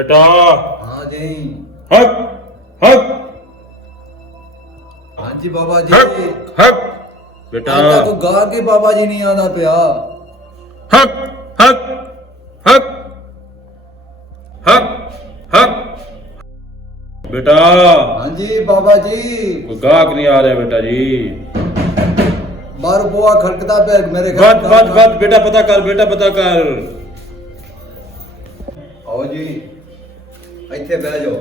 बेटा। हाँ जी। हक हक हाँ जी बाबा जी। हक हक बेटा। को गा के बाबा जी नहीं आना पिया। हक हक हक हक हक बेटा। हाँ जी बाबा जी। कोई गाहक नहीं आ रहा बेटा जी। बार बुआ खड़कता पे मेरे बस बस बस बेटा पता कर, बेटा पता कर। आओ जी, ਇੱਥੇ ਬਹਿ ਜਾਓ।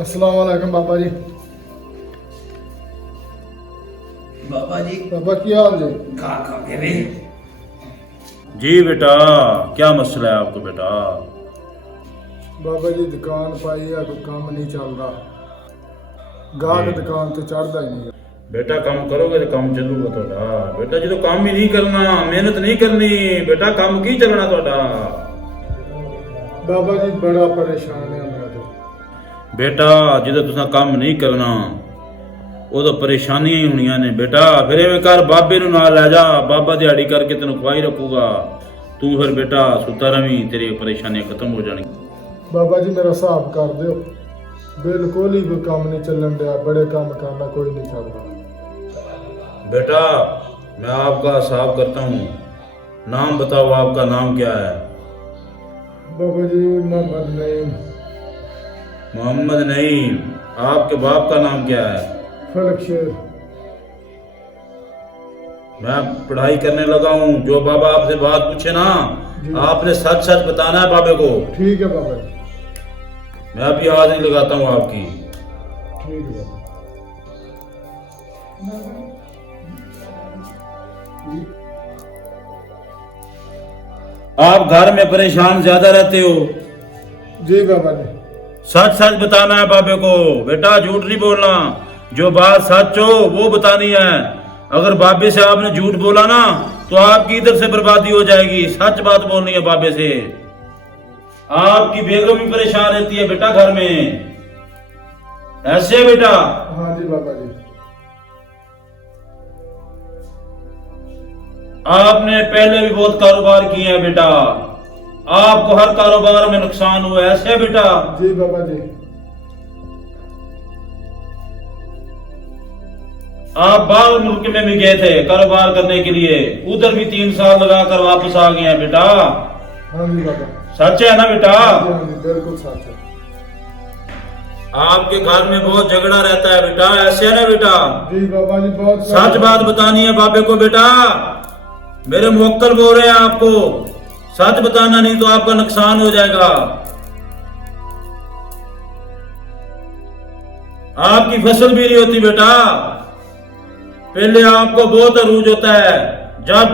अस्सलाम वालेकुम बाबा जी। बाबा जी बाबा की हाल जी? खा खा के भी। जी बेटा, क्या मसला है आपको बेटा? बाबा जी दुकान पाई है, कोई काम नहीं चल रहा। गाहक दुकान तो चढ़ता ही नहीं। बेटा काम करोगे तो काम चलूगा थोड़ा। बेटा जो काम ही नहीं करना, मेहनत नहीं करनी बेटा, काम की चलना थोड़ा। बाबा जी बड़ा परेशान है मैं तो। बेटा जो तुसा काम नहीं करना वो तो परेशानियां ही होनियां ने बेटा। फिर एवं कर बाबे नूं नाल लै जा, बाबा दिहाड़ी करके तेन खुआई रखूगा। तू फिर बेटा सुता रवी, तेरी परेशानियां खत्म हो जानी। बाबा जी मेरा हिसाब कर दो, बिल्कुल ही कोई काम नहीं चलन दिया। बड़े काम करना कोई नहीं चल रहा। बेटा मैं आपका हिसाब करता हूँ। नाम बताओ, आपका नाम क्या है? बाबा जी मोहम्मद नईम। मोहम्मद नईम। आपके बाप का नाम क्या है? फलक शेर। मैं पढ़ाई करने लगा हूँ। जो बाबा आपसे बात पूछे ना, आपने सच सच बताना है बाबे को। ठीक है बाबा जी। मैं अभी आवाज नहीं लगाता हूँ आपकी। ठीक है बाबा। आप घर में परेशान ज्यादा रहते हो। जी बाबा जी। सच सच बताना है बाबे को बेटा, झूठ नहीं बोलना। जो बात सच हो वो बतानी है। अगर बाबे से आपने झूठ बोला ना तो आपकी इधर से बर्बादी हो जाएगी। सच बात बोलनी है बाबे से। आपकी बेगम भी परेशान रहती है बेटा घर में, ऐसे है बेटा? हाँ जी बाबा जी। आपने पहले भी बहुत कारोबार किए हैं बेटा, आपको हर कारोबार में नुकसान हुआ है, ऐसे है बेटा? जी बाबा जी। आप बाहर मुल्क में भी गए थे कारोबार करने के लिए, उधर भी 3 साल लगाकर वापस आ गए हैं बेटा। हाँ जी बाबा। सच है ना बेटा? हाँ जी बिल्कुल सच है। आपके घर में बहुत झगड़ा रहता है बेटा, ऐसे है ना बेटा? जी बाबा जी बहुत सच बात बतानी है बाबे को बेटा। मेरे मुवक्किल बोल रहे हैं आपको, सच बताना नहीं तो आपका नुकसान हो जाएगा। आपकी फसल भी नहीं होती बेटा। पहले आपको बहुत अरूज होता है, जब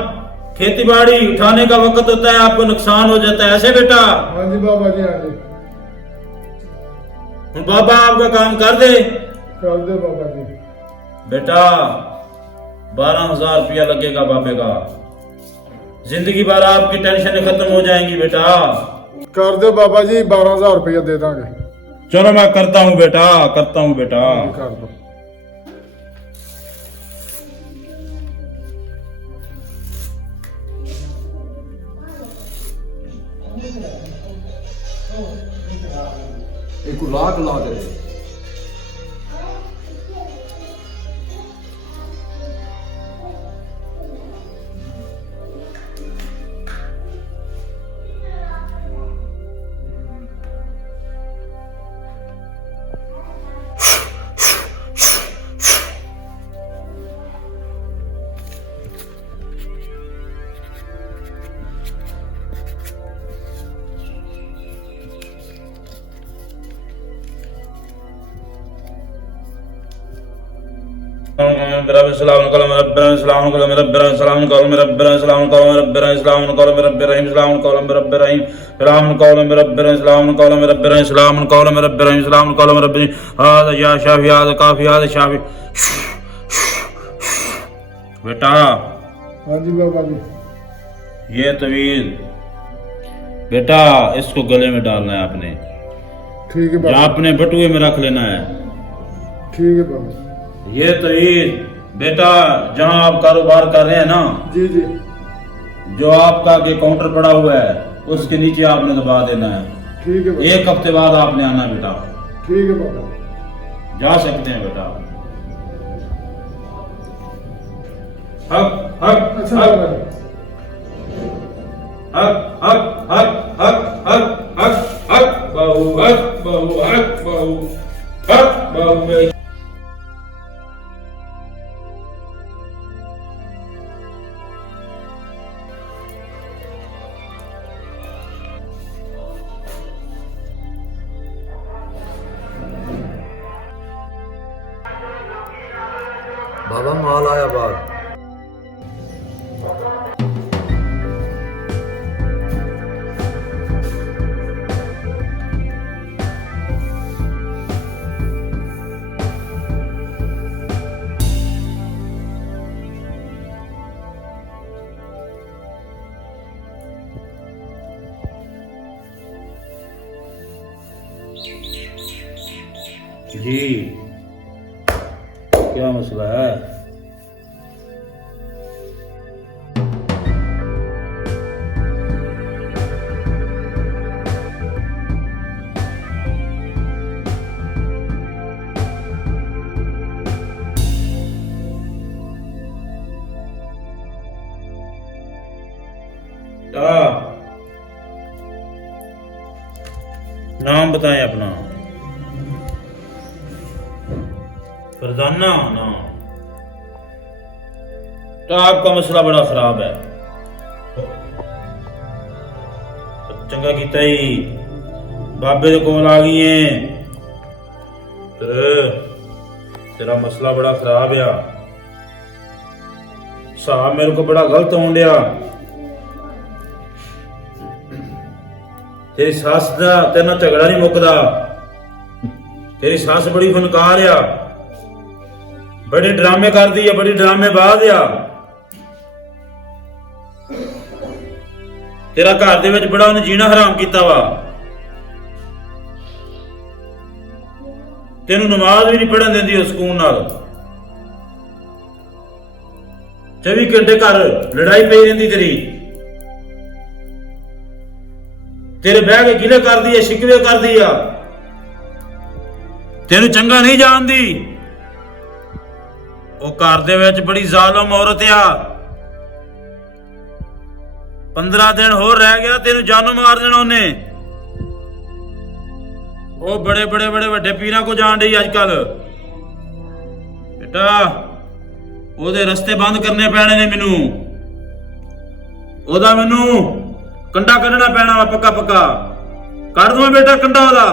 खेती बाड़ी उठाने का वक्त होता है आपको नुकसान हो जाता है, ऐसे बेटा? हाँ जी बाबा जी। हाँ जी बाबा आपका काम कर दे। कर दे बाबा जी। बेटा 12,000 रुपया लगेगा बाबे का। जिंदगी भर आपकी टेंशन खत्म हो जाएंगी बेटा। कर दो बाबा जी, 12,000 रुपया दे देंगे। चलो मैं करता हूँ बेटा, करता हूँ बेटा। कर दो। एक लाख ला दे। बेटा हाँ जी बाबा जी। ये तवील बेटा, इसको गले में डालना है आपने, ठीक है या बाबा। अपने बटुए में रख लेना है। ठीक है बाबा। ये तवील बेटा, जहां आप कारोबार कर रहे हैं ना, जी जी। जो आपका के काउंटर पड़ा हुआ है उसके नीचे आपने दबा देना है। ठीक है बाबा। 1 हफ्ते बाद आपने आना बेटा। ठीक है बाबा। जा सकते हैं बेटा। हक हक अच्छा हक बाबा। हक हक हक हक हक हक हक बहू हक बहू हक बहू हक बहू। बाबा माल आया बाहर। जी क्या मसला है? नाम बताएं अपना। फरजाना नाम। तो आपका मसला बड़ा खराब है। चंगा कीता ही बाबे दे कोल आ गई है। तेरा मसला बड़ा खराब है। साहब मेरे को बड़ा गलत होन दिया। तेरी सस दा तेरे नाल झगड़ा नहीं मुकदा। तेरी सस बड़ी फनकार आ, बड़े ड्रामे करदी है, बड़ी ड्रामेबाज आ। तेरा घर दे विच बड़ा उन्हें जीना हराम कीता वा। तेनू नमाज भी नहीं पढ़न देंदी उस सुकून नाल। 24 घंटे घर लड़ाई पई रहिंदी तेरी। तेरे बह के गिले कर दी है, शिकवे कर दी आ। तेनू चंगा नहीं जानदी। वो घर दे विच बड़ी जालिम औरत आ। 15 दिन होर रह गया तेनू जानों मार देना उन्ने। वो बड़े बड़े बड़े वड्डे पीरां को जान रही अजकल। बेटा ओदे रस्ते बंद करने पैने ने मैनू। ओदा मैनू कंडा कढ़ना पैना वा पक्का पक्का। कढ़ दूं बेटा कंडा ओदा।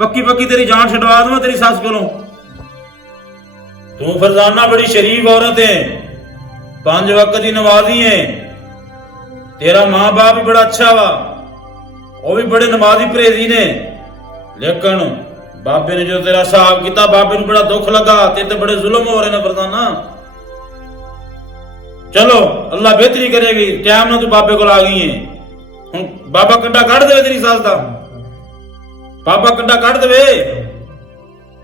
पक्की पक्की तेरी जान छुड़वा दूं तेरी सस कोलों। तू फरजाना बड़ी शरीफ औरत है, 5 वक्त की नमाजी है। तेरा मां बाप भी बड़ा अच्छा वा, वो भी बड़े नमाजी परहेजी ने। लेकिन बाबे ने जो तेरा हिसाब किया, बाबे को बड़ा दुख लगा। तेरे ते बड़े जुल्म हो रहे ने फरजाना। चलो अल्लाह बेहतरी करेगी। टाइम ना तू बाबे को आ गई है। हुण बाबा कंडा कढ़ दे तेरी सस दा। बाबा कंडा कढ़ देवे।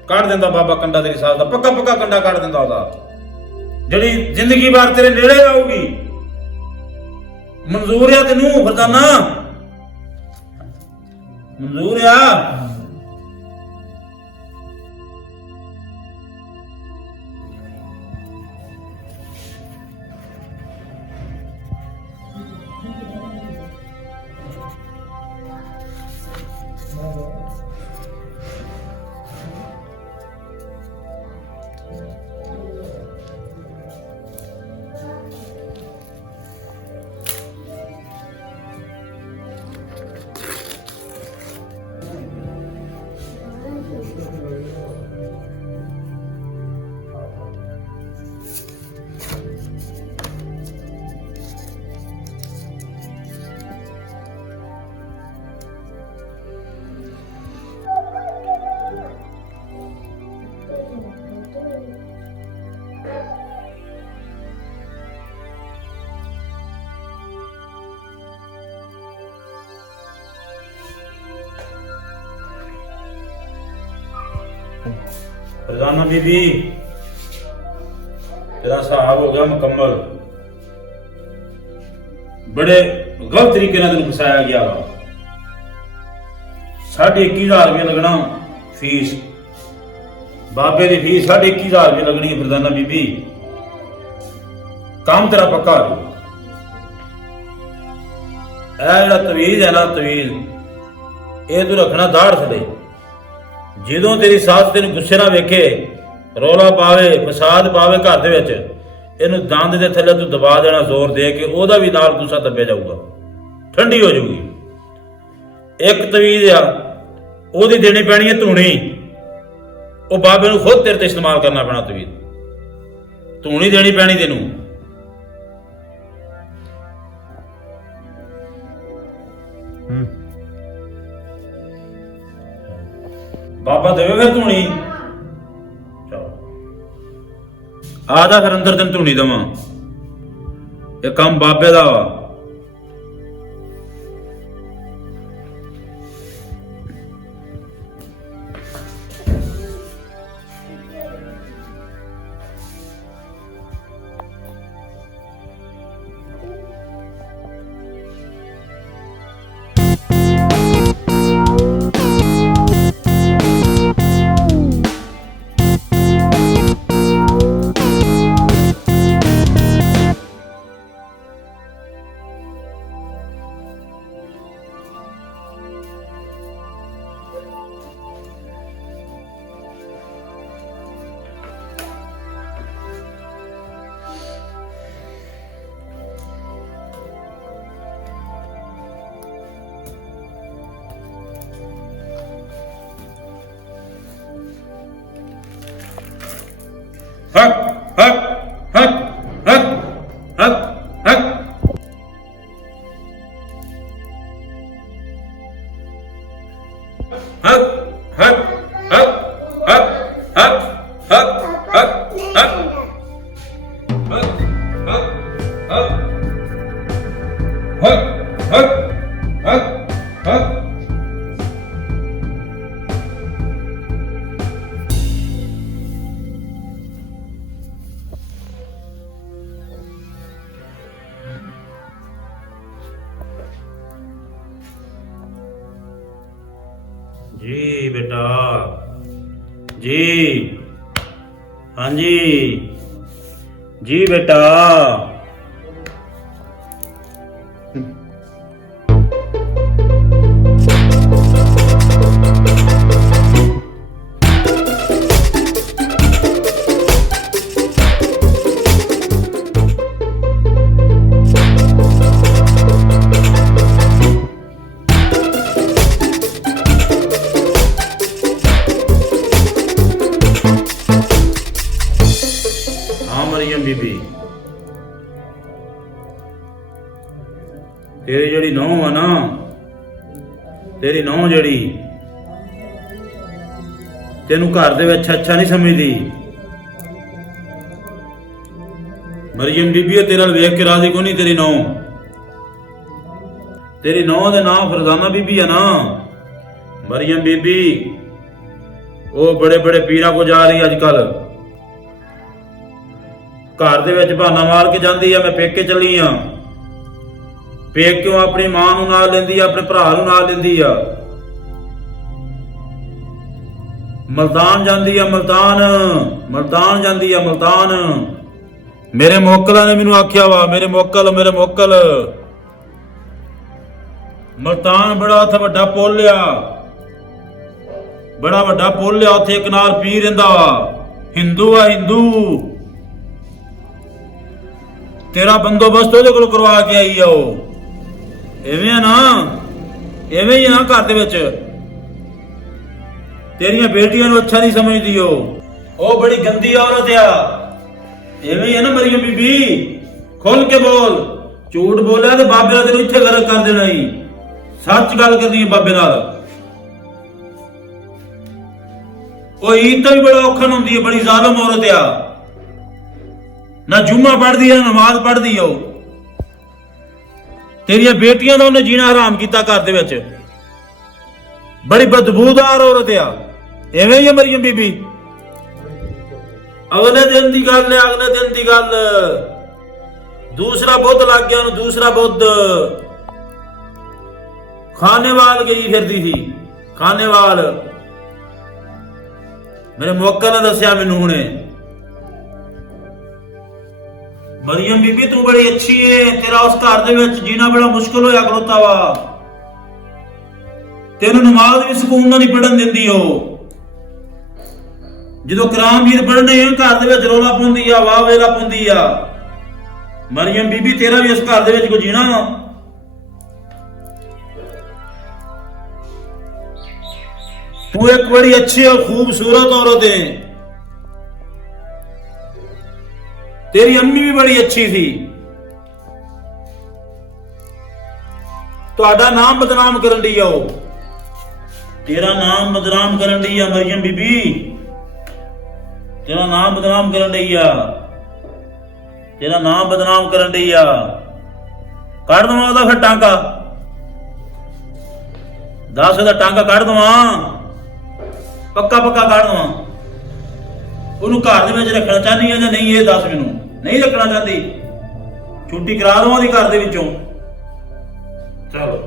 कढ़ देंदा बाबा कंडा तेरी सस दा, पक्का पक्का कंडा कढ़ देंदा ओदा। जेड़ी जिंदगी भर तेरे नेड़े आऊगी। मंजूर है तेनू फरजाना? मंजूर है? फरजाना बीबी तेरा हिसाब हो गया मुकम्मल। ਬੜੇ ਗਲਤ ਤਰੀਕੇ ਨਾਲ ਤੈਨੂੰ ਫਸਾਇਆ ਗਿਆ ਵਾ। 21,500 ਰੁਪਏ ਲੱਗਣਾ ਫੀਸ, ਬਾਬੇ ਦੀ ਫੀਸ 21,500 ਰੁਪਏ ਲੱਗਣੀ ਹੈ ਫਰਜ਼ਾਨਾ ਬੀਬੀ। ਕੰਮ ਤੇਰਾ ਪੱਕਾ ਹੋ ਜਾਊ। ਇਹ ਜਿਹੜਾ ਤਵੀਜ਼ ਹੈ ਨਾ, ਤਵੀਜ਼ ਇਹ ਤੂੰ ਰੱਖਣਾ ਦਾੜ ਥੱਲੇ। ਜਦੋਂ ਤੇਰੀ ਸੱਸ ਤੈਨੂੰ ਗੁੱਸੇ ਨਾਲ ਵੇਖੇ, ਰੌਲਾ ਪਾਵੇ, ਫਸਾਦ ਪਾਵੇ ਘਰ ਦੇ ਵਿੱਚ, ਇਹਨੂੰ ਦੰਦ ਦੇ ਥੱਲੇ ਤੂੰ ਦਬਾ ਦੇਣਾ ਜ਼ੋਰ ਦੇ ਕੇ, ਉਹਦਾ ਵੀ ਨਾਲ ਗੁੱਸਾ ਦੱਬਿਆ ਜਾਊਗਾ, ਠੰਡੀ ਹੋ ਜਾਊਗੀ। ਇੱਕ ਤਵੀਜ਼ ਆ, ਉਹਦੀ ਦੇਣੀ ਪੈਣੀ ਹੈ ਧੂਣੀ। ਉਹ ਬਾਬੇ ਨੂੰ ਖੁਦ ਤੇਰੇ ਤੇ ਇਸਤੇਮਾਲ ਕਰਨਾ ਪੈਣਾ ਤਵੀਜ਼, ਧੂਣੀ ਦੇਣੀ ਪੈਣੀ ਤੈਨੂੰ। ਬਾਬਾ ਦੇਵੇ ਫਿਰ ਧੂਣੀ। ਚਲੋ ਆ ਜਾ ਫਿਰ ਅੰਦਰ, ਤੈਨੂੰ ਧੂਣੀ ਦੇਵਾਂ। ਇਹ ਕੰਮ ਬਾਬੇ ਦਾ ਵਾ। हक हक हक हक हक हक हक हक हक हक हक हक हक हक हक हक हक हक। जी बेटा जी, हाँ जी बेटा। बीबी तेरी जड़ी नौ आ ना, तेरी नौ जड़ी तेनू घर दे विच अच्छा नहीं समझदी। मरियम बीबी तेरे वेख के राजी को नहीं। तेरी नौ दे नाम फरजाना बीबी है ना। मरियम बीबी वो बड़े बड़े पीरा को जा रही अजकल, घर दे विच बहाना मार के जांदी है, मैं पेके चली हाँ। पेक्यों अपनी मां नूं नाल लैंदी आ, अपने भरा नूं नाल लैंदी आ। मुल्तान जांदी आ, मुल्तान जांदी आ, मुल्तान। मेरे मोकला ने मैनू आख्या वा, मेरे मोकल मुल्तान बड़ा उत्थे वड्डा पुल आ, बड़ा वड्डा पुल आ। उत्थे एक नाल पीर रहिंदा वा, हिंदू आ हिंदू। तेरा बंदोबस्त ओहदे कोल करवा के आई आ। इवें है ना, इवें ही ना घर दे विच तेरियां बेटियां नूं अच्छा नहीं समझदी। ओ बड़ी गंदी औरत आ। इवें ही है ना मरियम बीबी, खुल के बोल। झूठ बोलिया तो बाबे तेनूं इत्थे गरक कर देना ही। सच गल करनी है बाबे नाल। ओ ईद तो भी बड़ा औखा हुंदी है, बड़ी जालिम औरत आ। ना जुम्मा पढ़दी है, नमाज पढ़दी है। तेरियां बेटियां दा उन्हें जीना हराम कीता घर दे विच। बड़ी बदबूदार औरत आ। इवें ही है मरियम बीबी। अगले दिन दी गल है, अगले दिन दी गल। दूसरा बुद्ध लग गया उन्हें, दूसरा बुद्ध खानेवाल गई फिरदी थी। खानेवाल मेरे मुवक्किल ने दसिया मैनू हुणे, मरियम बीबी तू बड़ी अच्छी है, तेरा उस घर दे विच जीना बड़ा मुश्किल होया खलोता वा, तेनू नमाज भी सुकून नाल नहीं पढ़न दिंदी हो, ਜਦੋਂ ਕਰਾਮਵੀਰ ਪੜ੍ਹਨੇ ਆ ਘਰ ਦੇ ਵਿੱਚ ਰੌਲਾ ਪਾਉਂਦੀ ਆ, ਵਾਹ ਵੇਲਾ ਪਾਉਂਦੀ ਆ। ਮਰੀਮ ਬੀਬੀ ਤੇਰਾ ਵੀ ਇਸ ਘਰ ਦੇ ਵਿੱਚ ਕੋਈ ਜੀਣਾ ਵਾ? ਤੂੰ ਇੱਕ ਬੜੀ ਅੱਛੀ ਔਰ ਖੂਬਸੂਰਤ ਔਰਤ ਹੈ, ਤੇਰੀ ਅੰਮੀ ਵੀ ਬੜੀ ਅੱਛੀ ਸੀ, ਤੁਹਾਡਾ ਨਾਮ ਬਦਨਾਮ ਕਰਨ ਦੀ ਆ, ਉਹ ਤੇਰਾ ਨਾਮ ਬਦਨਾਮ ਕਰਨ ਦੀ ਆ ਮਰੀਮ ਬੀਬੀ, तेरा नाम बदनाम करन डई आ, तेरा नाम बदनाम करन डई आ। कढ़ दवा ओदा फिर टांका, दस ओदा टांका कढ़ दवा, पक्का पक्का कढ़ दवा। ओनू घर दे विच रखना चाहनी है जां नहीं, ये दस मैनू। नहीं रखना चाहती, छुट्टी करा दवा ओदी घर दे विचों। चलो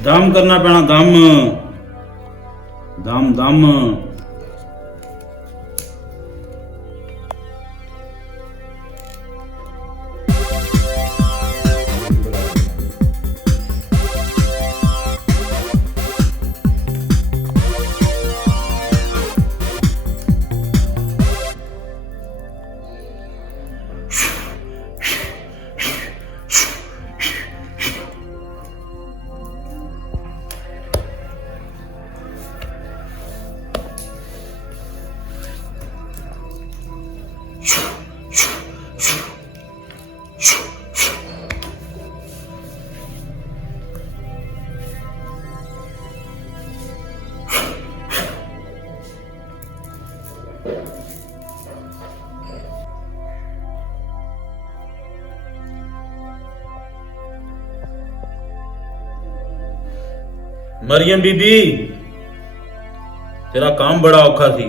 दम करना पैना, दम दम दम। मरियम बीबी तेरा काम बड़ा औखा सी,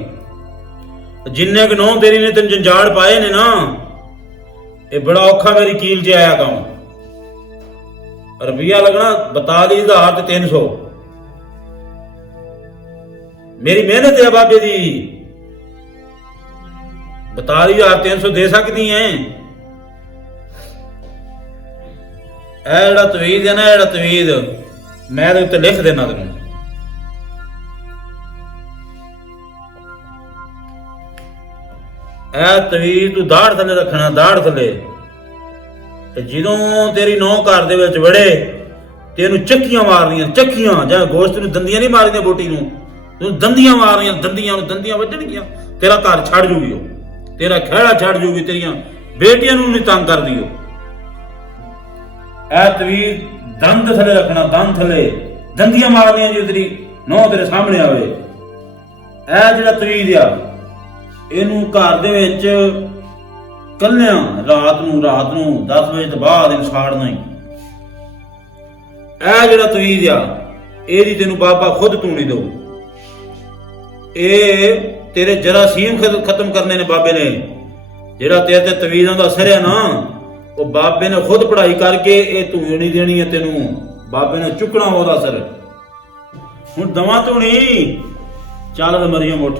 जिन्ने क नौ तेरी ने तेन जंजाड़ पाए ने ना, ये बड़ा औखा मेरी कील च आया काम। रुपया लगना 42,300, मेरी मेहनत है बाबे दी, 42,300 दे सकती है। एड़ा तवीद है ना, एड़ा तवीद मैं तो उत्ते लिख देना तेन। ए तवीज तू दाड़ थले रखना, दाड़ थले। ते जिदों तेरी नौ घर दे विच वड़े तेनू चक्कियां मारनियां, चक्कियां जां गोश्त नू दंदियां नहीं मारनियां, बोटी नू तू दंदियां मारनियां, दंदियां नू दंदियां वजणगियां, तेरा घर छड़ जूगी, तेरा खेड़ा छड़ जूगी, तेरियां बेटियां नू नहीं तंग कर दियो। ए तवीज दंद थले रखना, दंद थले दंदियां मारनियां जो तेरी नौ तेरे सामने आवे। ए जिहड़ा तवीज आ इनू घर दे विच कल्लियां रात नू 10 वजे तो बाद इन साड़ना ही। ए जिहड़ा तवीज आ एदी तेनू बाबा खुद तूनी दो, ए तेरे जरासीम खत्म करने ने बाबे ने। जिहड़ा तेरे ते तवीज़ां दा असर है ना, वो बाबे ने खुद पढ़ाई करके ये धूनी नहीं देनी है तेनू, बाबे ने चुकना ओहदा असर। हुण दवा धूनी, चल वे मरियम उठ।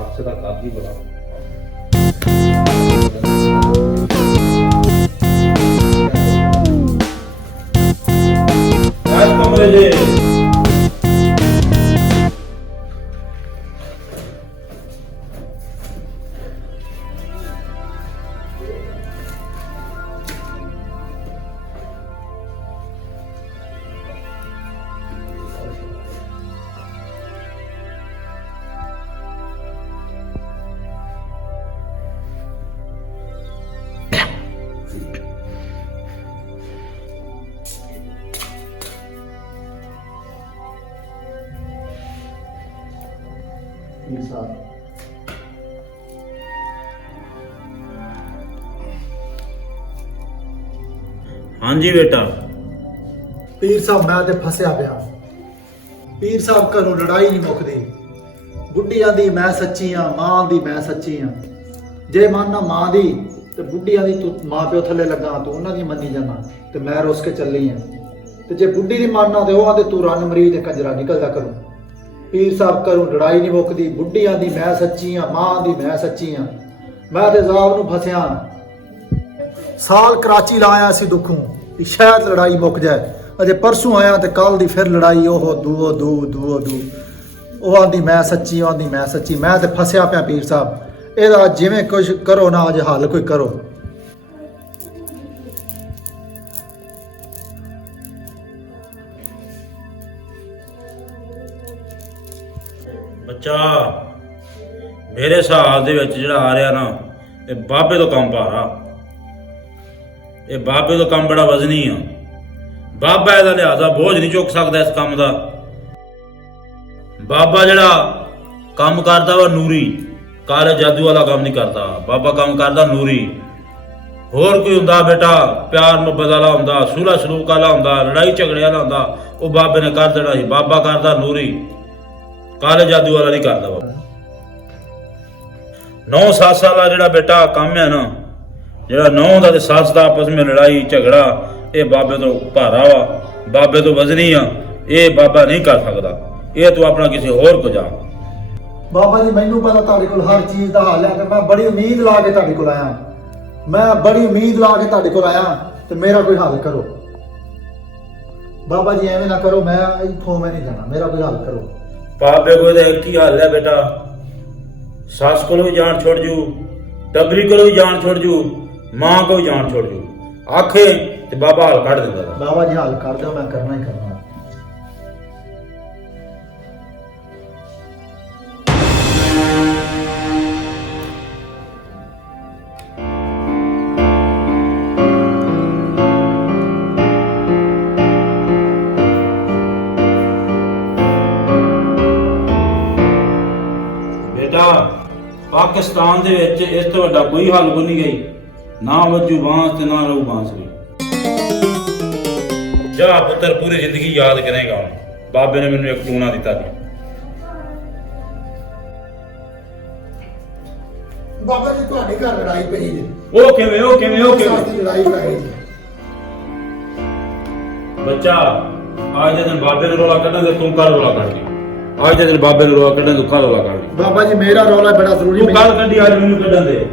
आपसे तक आप ही बुलाओ। कमरे जे ਪੀਰ ਸਾਹਿਬ। ਹਾਂਜੀ ਬੇਟਾ। ਪੀਰ ਸਾਹਿਬ ਮੈਂ ਤੇ ਫਸਿਆ ਪਿਆ। ਪੀਰ ਸਾਹਿਬ ਘਰੋਂ ਲੜਾਈ ਨਹੀਂ ਮੁੱਕਦੀ। ਬੁੱਢੀਆਂ ਦੀ ਮੈਂ ਸੱਚੀ ਆ, ਮਾਂ ਦੀ ਮੈਂ ਸੱਚੀ ਆ। ਜੇ ਮੰਨਣਾ ਮਾਂ ਦੀ ਤੇ ਬੁੱਢੀਆਂ ਦੀ ਤੂੰ ਮਾਂ ਪਿਓ ਥੱਲੇ ਲੱਗਾ, ਤੂੰ ਉਹਨਾਂ ਦੀ ਮੰਨੀ ਜਾਣਾ ਤੇ ਮੈਂ ਰੁੱਸ ਕੇ ਚੱਲੀ ਆ। ਤੇ ਜੇ ਬੁੱਢੀ ਦੀ ਮੰਨਣਾ ਤੇ ਉਹ ਆਂਦੇ ਤੂੰ ਰੰਨ ਮਰੀਜ਼ ਤੇ ਕੰਜਰਾ ਨਿਕਲਦਾ ਕਰੂੰ। ਪੀਰ ਸਾਹਿਬ ਘਰੋਂ ਲੜਾਈ ਨਹੀਂ ਮੁੱਕਦੀ। ਬੁੱਢੀਆਂ ਦੀ ਮੈਂ ਸੱਚੀ ਆ, ਮਾਂ ਦੀ ਮੈਂ ਸੱਚੀ ਆ। ਮੈਂ ਤੇ ਜ਼ਾਬ ਨੂੰ ਫਸਿਆ। ਸਾਲ ਕਰਾਚੀ ਲਾਇਆ ਸੀ ਦੁੱਖੋਂ ਕਿ ਸ਼ਾਇਦ ਲੜਾਈ ਮੁੱਕ ਜਾਏ। ਅਜੇ ਪਰਸੋਂ ਆਇਆ ਤੇ ਕੱਲ ਦੀ ਫਿਰ ਲੜਾਈ। ਉਹ ਦੂ ਉਹ ਆਂਦੀ ਮੈਂ ਸੱਚੀ, ਉਹ ਆਂਦੀ ਮੈਂ ਸੱਚੀ। ਮੈਂ ਤੇ ਫਸਿਆ ਪਿਆ ਪੀਰ ਸਾਹਿਬ। ਇਹਦਾ ਜਿਵੇਂ ਕੁਝ ਕਰੋ ਨਾ, ਅੱਜ ਹੱਲ ਕੋਈ ਕਰੋ। ਬੱਚਾ ਮੇਰੇ ਹਿਸਾਬ ਦੇ ਵਿੱਚ ਜਿਹੜਾ ਆ ਰਿਹਾ ਨਾ, ਇਹ ਬਾਬੇ ਤੋਂ ਕੰਮ ਭਾਰਾ। ਇਹ ਬਾਬੇ ਤੋਂ ਕੰਮ ਬੜਾ ਵਜ਼ਨੀ ਆ। ਬਾਬਾ ਇਹਦਾ ਲਿਹਾਜ਼ਾ ਬੋਝ ਨਹੀਂ ਚੁੱਕ ਸਕਦਾ ਇਸ ਕੰਮ ਦਾ। ਬਾਬਾ ਜਿਹੜਾ ਕੰਮ ਕਰਦਾ ਵਾ ਨੂਰੀ, ਕਾਲੇ ਜਾਦੂ ਵਾਲਾ ਕੰਮ ਨਹੀਂ ਕਰਦਾ। ਬਾਬਾ ਕੰਮ ਕਰਦਾ ਨੂਰੀ। ਹੋਰ ਕੋਈ ਹੁੰਦਾ ਬੇਟਾ ਪਿਆਰ ਮੁਹੱਬਤ ਵਾਲਾ ਹੁੰਦਾ, ਸੁਲ੍ਹਾ ਸਲੂਕ ਵਾਲਾ ਹੁੰਦਾ, ਲੜਾਈ ਝਗੜੇ ਵਾਲਾ ਹੁੰਦਾ, ਉਹ ਬਾਬੇ ਨੇ ਕਰ ਦੇਣਾ ਸੀ। ਬਾਬਾ ਕਰਦਾ ਨੂਰੀ, ਕਾਲੇ ਜਾਦੂ ਵਾਲਾ ਨਹੀਂ ਕਰਦਾ। ਬਾਬਾ 9-7 ਸਾਲਾ ਜਿਹੜਾ ਬੇਟਾ ਕੰਮ ਹੈ ਨਾ, ਜਿਹੜਾ 9 ਦਾ ਤੇ 7 ਦਾ ਆਪਸ ਵਿੱਚ ਲੜਾਈ ਝਗੜਾ, ਇਹ ਬਾਬੇ ਤੋਂ ਭਾਰਾ ਵਾ, ਬਾਬੇ ਤੋਂ ਵਜ਼ਨੀ ਆ। ਇਹ ਬਾਬਾ ਨਹੀਂ ਕਰ ਸਕਦਾ। ਇਹ ਤੂੰ ਆਪਣਾ ਕਿਸੇ ਹੋਰ ਕੋ ਜਾ। ਬਾਬਾ ਜੀ ਮੈਨੂੰ ਪਤਾ ਤੁਹਾਡੇ ਕੋਲ ਹਰ ਚੀਜ਼ ਦਾ ਹੱਲ ਹੈ ਤੇ ਮੈਂ ਬੜੀ ਉਮੀਦ ਲਾ ਕੇ ਤੁਹਾਡੇ ਕੋਲ ਆਇਆ। ਮੈਂ ਬੜੀ ਉਮੀਦ ਲਾ ਕੇ ਤੁਹਾਡੇ ਕੋਲ ਆਇਆ ਤੇ ਮੇਰਾ ਕੋਈ ਹੱਲ ਕਰੋ। ਬਾਬਾ ਜੀ ਐਵੇਂ ਨਾ ਕਰੋ, ਮੈਂ ਇੱਥੋਂ ਮੈਂ ਨਹੀਂ ਜਾਣਾ, ਮੇਰਾ ਕੋਈ ਹੱਲ ਕਰੋ। ਬਾਬੇ ਕੋਲ ਤਾਂ ਇੱਕ ਹੀ ਹੱਲ ਹੈ ਬੇਟਾ। ਸੱਸ ਕੋਲ ਵੀ ਜਾਨ ਛੁੱਟ ਜੂ, ਟੱਬਰੀ ਕੋਲ ਵੀ ਜਾਨ ਛੁੱਟ ਜੂ, ਮਾਂ ਕੋਲ ਵੀ ਜਾਨ ਛੁੱਟ ਜੂ। ਆਖੇ ਤੇ ਬਾਬਾ ਹੱਲ ਕੱਢ ਦਿੰਦਾ। ਬਾਬਾ ਜੀ ਹੱਲ ਕਰ ਦਿਓ, ਮੈਂ ਕਰਨਾ ਹੀ ਕਰਨਾ। ਪਾਕਿਸਤਾਨ ਦੇ ਵਿੱਚ ਇਸ ਤੋਂ ਵੱਡਾ ਕੋਈ ਹੱਲ ਕੋਈ ਨਹੀਂ ਗਈ। ਨਾ ਵੱਜੂ ਬਾਂਸ ਤੇ ਨਾ ਰਹੂ ਬਾਂਸਰੀ। ਜਾ ਪੁੱਤਰ ਪੂਰੀ ਜ਼ਿੰਦਗੀ ਯਾਦ ਕਰੇਗਾ। ਹੁਣ ਬਾਬੇ ਨੇ ਮੈਨੂੰ ਇੱਕ ਟੂਣਾ ਦਿੱਤਾ ਸੀ। ਬਾਬਾ ਜੀ ਤੁਹਾਡੇ ਘਰ ਲੜਾਈ ਪਈ ਜੀ। ਉਹ ਕਿਵੇਂ ਲੜਾਈ ਪਈ ਜੀ। ਬੱਚਾ ਅੱਜ ਦੇ ਦਿਨ ਬਾਬੇ ਨੇ ਰੋਲਾ ਕੱਢਣ ਦੇ, ਤੂੰ ਕੱਲ ਰੋਲਾ ਕੱਢ ਲਈ। ਅੱਜ ਦੇ ਦਿਨ ਬਾਬੇ ਨੇ ਰੋਲਾ ਕੱਢਣ, ਤੂੰ ਕੱਲ ਰੋਲਾ ਕੱਢ ਲਈ। ਬਾਬਾ ਜੀ ਮੇਰਾ ਰੌਲਾ ਬੜਾ ਜ਼ਰੂਰੀ। ਤੂੰ ਕੱਲ ਕੱਢੀ, ਅੱਜ ਮੈਨੂੰ ਕੱਢਣ ਦੇ।